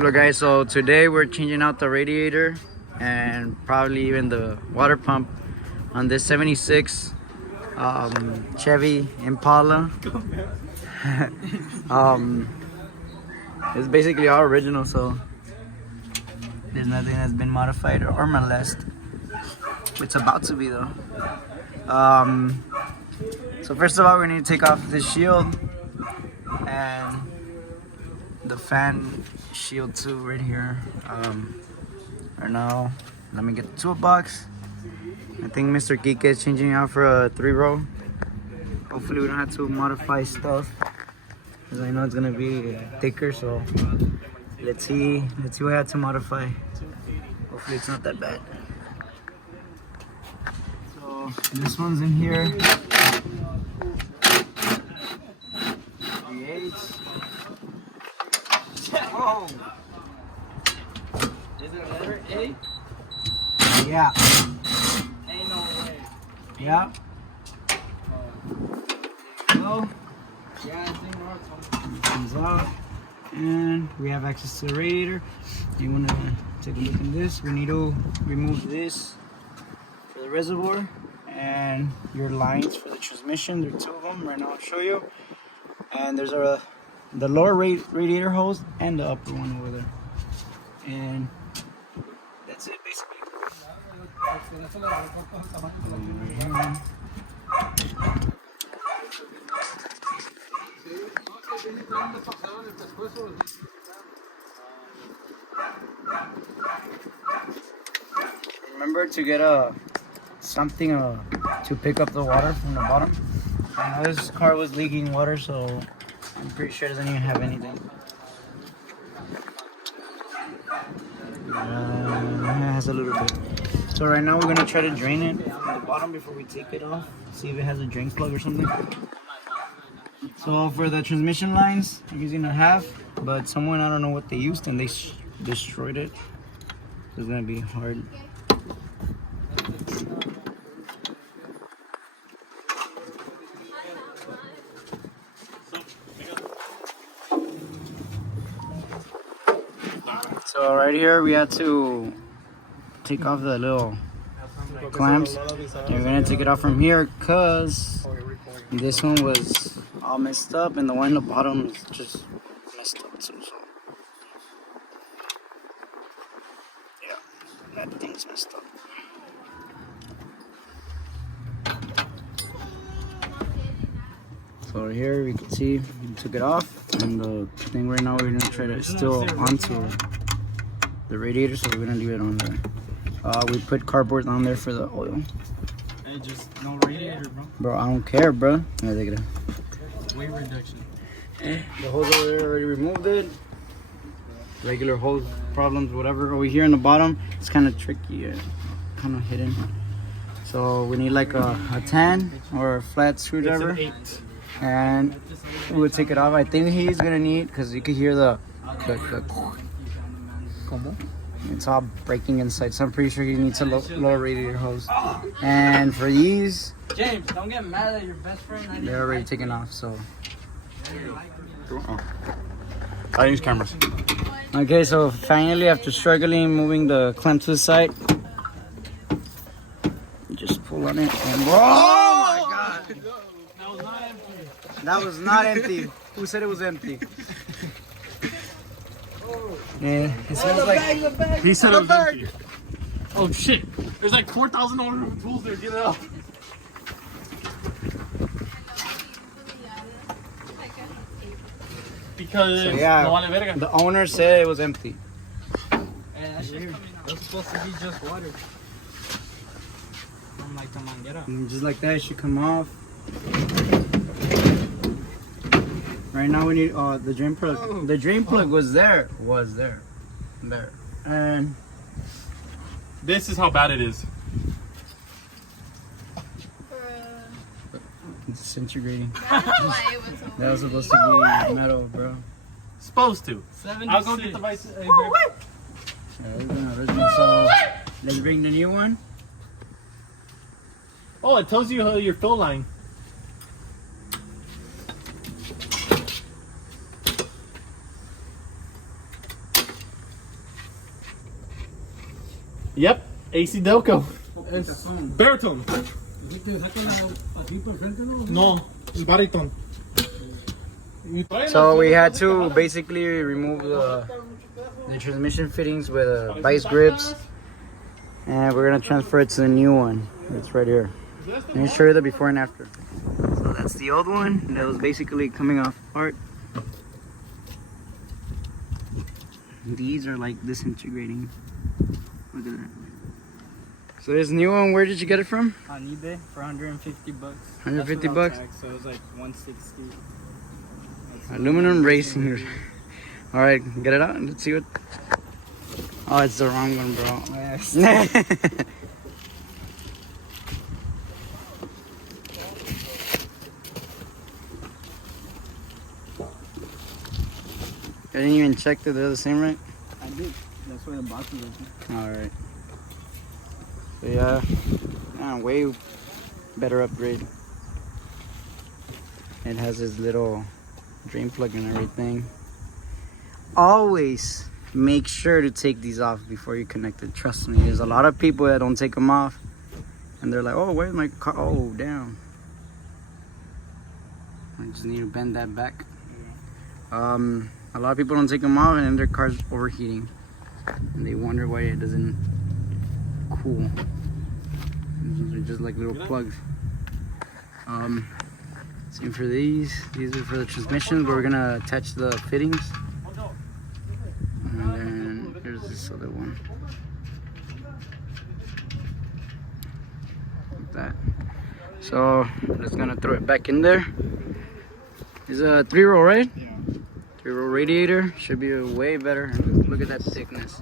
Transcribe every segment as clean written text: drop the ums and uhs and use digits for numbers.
Hello guys, so today we're changing out the radiator and probably even the water pump on this 76 Chevy Impala. It's basically all original, so there's nothing that's been modified or molested. It's about to be though. So first of all, we need to take off this shield and the fan shield too right here. Right now, let me get the toolbox. I think Mr. Kike is changing out for a 3-row. Hopefully we don't have to modify stuff, because I know it's gonna be thicker, so let's see what I have to modify. Hopefully it's not that bad. So this one's in here. Oh. Is it letter A? Yeah. Ain't no way. Yeah. So, yeah, I think comes off. And we have access to the radiator. You want to take a look at this? We need to remove this for the reservoir and your lines for the transmission. There are 2 of them. Right now I'll show you. And there's the lower radiator hose and the upper one over there. And that's it basically. Remember to get something to pick up the water from the bottom. I know this car was leaking water, so I'm pretty sure it doesn't even have anything. It has a little bit. So right now we're gonna try to drain it from the bottom before we take it off. See if it has a drain plug or something. So for the transmission lines, I'm using a half, but someone, I don't know what they used, and they destroyed it. So it's gonna be hard. So right here we had to take off the little clamps. And we're gonna take it off from here because this one was all messed up and the one in the bottom is just messed up too. So yeah, that thing's messed up. So here we can see we took it off, and the thing right now we're gonna try to still onto the radiator, so we're gonna leave it on there. We put cardboard on there for the oil. Hey, just no radiator, bro. Bro, I don't care, bro. Yeah, take it out. Weight reduction. The hose over there already removed it. Regular hose problems, whatever. Over here in the bottom, it's kind of tricky, kind of hidden. So we need like a 10 or a flat screwdriver. It's an 8. And we would take it off. I think he's gonna need, because you can hear the it's all breaking inside, so I'm pretty sure he needs a lower radiator hose. And for these, James, don't get mad at your best friend. they're already taken off, so I use cameras. okay. So finally, after struggling moving the clamp to the side, just pull on it and oh my god, that was not empty. Who said it was empty? Yeah, it smells like He said it was empty. Oh shit! There's like $4,000 of tools there. Get it out. Because So, yeah, no vale verga. the owner said it was empty. Hey, that shit that's supposed to be just water. From like the manguera. And just like that, it should come off. Right now we need the drain plug. The drain plug was there, and This is how bad it is. it's disintegrating. That's why it was so That was supposed to be metal, bro. Supposed to. 76. I'll go get the vice. Yeah, this is an original. So let's bring the new one. Oh, it tells you your fill line. Yep, AC Delco. Es baritone. No, es baritone. So we had to basically remove the transmission fittings with vice grips, and we're gonna transfer it to the new one. It's right here. Let me show you the before and after. So that's the old one that was basically coming off apart. These are like disintegrating. Look at that. So this new one, where did you get it from? On eBay for 150 bucks. 150 That's without bucks? tax, so it was like 160. Aluminum racing. All right, get it out. Let's see what. Oh, it's the wrong one, bro. Yes. I didn't even check that they're the same, right? I did. That's why the box is open. All right. So yeah, way better upgrade. It has this little drain plug and everything. Always make sure to take these off before you connect it. Trust me, there's a lot of people that don't take them off, and they're like, "Oh, where's my car? Oh, damn." I just need to bend that back. A lot of people don't take them off, and then their car's overheating, and they wonder why it doesn't cool. These are just like little plugs. Same for these. These are for the transmissions, but we're gonna attach the fittings. And then there's this other one. Like that. So just gonna throw it back in there. It's a 3-row, right? 3-row radiator. Should be way better. Look at that thickness.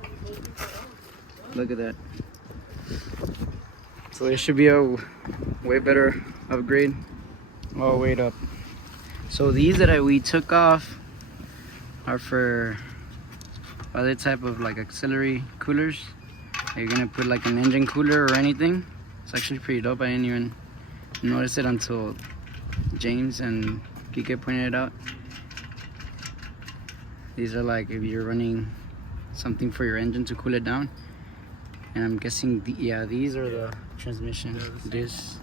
Look at that. So it should be a way better upgrade. Oh, wait up. So these that we took off are for other type of like auxiliary coolers. You're gonna put like an engine cooler or anything. It's actually pretty dope. I didn't even notice it until James and Kike pointed it out. These are like if you're running something for your engine to cool it down. And I'm guessing, these are the transmission. This,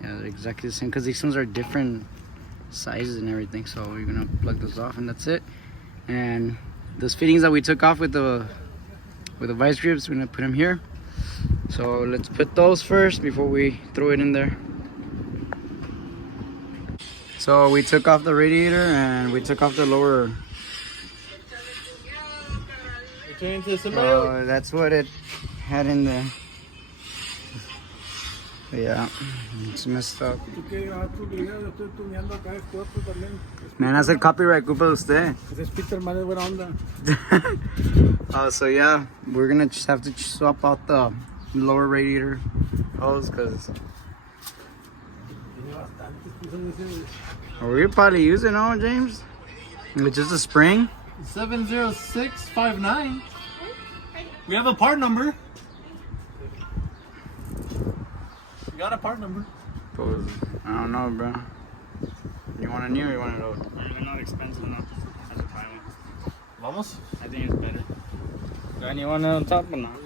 yeah, they're exactly the same because these ones are different sizes and everything. So you're gonna plug those off, and that's it. And those fittings that we took off with the vice grips, we're gonna put them here. So let's put those first before we throw it in there. So we took off the radiator and we took off the lower. That's what it had in there. Yeah, it's messed up. Man, hace el copyright, culpa de usted. So yeah, we're gonna just have to swap out the lower radiator hose because we probably use it, no, James? It's just a spring. 70659. We have a part number. We got a part number. I don't know, bro. You want a new or you want an old? They're not expensive enough as a buy one. Vamos. I think it's better. And you want it on top or not?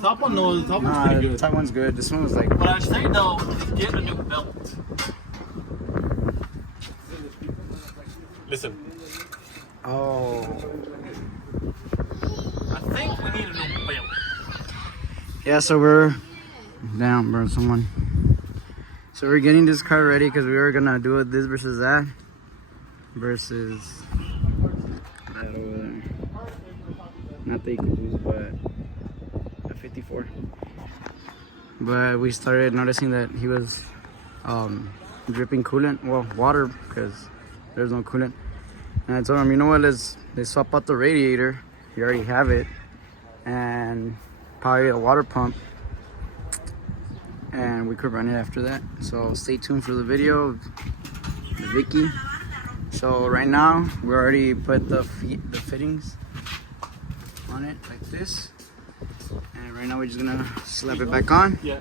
Top one, no, the top one's pretty The good. top one's good. This one was like. But I'd say though, get a new belt. Listen. Oh. I think we need a new belt. Yeah, so we're down, bro. Someone. So we're getting this car ready because we were gonna do it this versus that, versus that over there. Not that you could use, but a 54. But we started noticing that he was dripping coolant, well, water, because there's no coolant. And I told him, you know what? Let's swap out the radiator. You already have it, and probably a water pump. And we could run it after that. So stay tuned for the video of the Vicky. So right now we already put the fittings on it like this, and right now we're just gonna slap it back on. Yeah.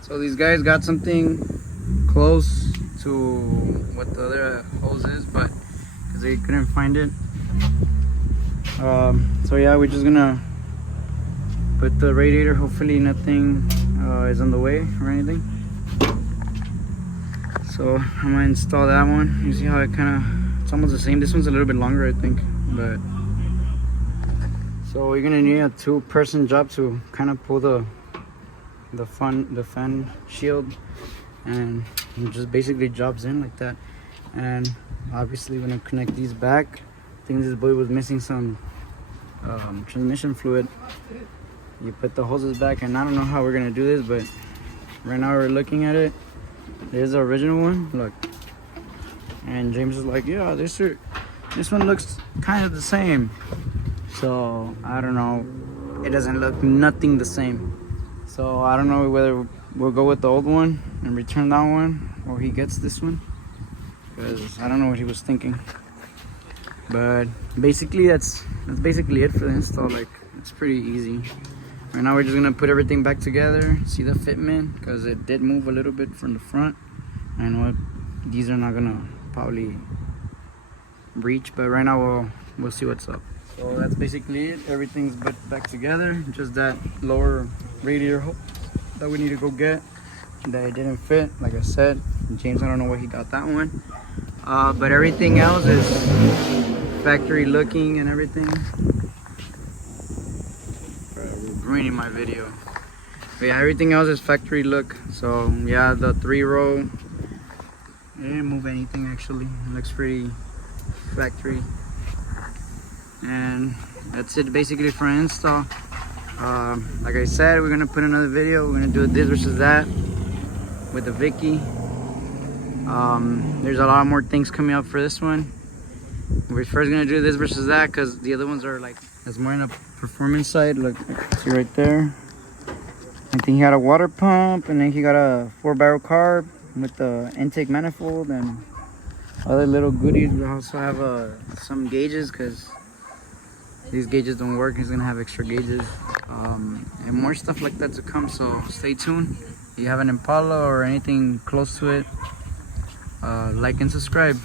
So these guys got something close to what the other hose is, but because they couldn't find it, So yeah, we're just gonna put the radiator. Hopefully nothing is on the way or anything. So I'm gonna install that one. You see how it it's almost the same. This one's a little bit longer, I think, but so we're gonna need a 2-person job to kind of pull the fan shield, and it just basically drops in like that. And obviously we're gonna connect these back. I think this boy was missing some transmission fluid. You put the hoses back, and I don't know how we're gonna do this, but right now we're looking at it. There's the original one, look, and James is like, yeah, this one looks kind of the same. So I don't know, it doesn't look nothing the same. So I don't know whether we'll go with the old one and return that one, or he gets this one, because I don't know what he was thinking. But basically that's basically it for the install. Like, it's pretty easy. Right now we're just gonna put everything back together, see the fitment, because it did move a little bit from the front. I know these are not gonna probably reach, but right now we'll see what's up. So that's basically it. Everything's back together. Just that lower radiator hole that we need to go get, that it didn't fit. Like I said, James, I don't know where he got that one. But everything else is factory looking and everything. Ruining my video. But yeah, everything else is factory look. So yeah, the 3-row, it didn't move anything actually. It looks pretty factory. And that's it basically for install. Like I said, we're gonna put another video. We're gonna do this versus that with the Vicky. There's a lot more things coming up for this one. We're first gonna do this versus that, because the other ones are like, it's more in a performance side. Look, see right there. I think he had a water pump, and then he got a 4-barrel carb with the intake manifold and other little goodies. We also have some gauges, because these gauges don't work. He's gonna have extra gauges, and more stuff like that to come. So stay tuned. If you have an Impala or anything close to it, like and subscribe.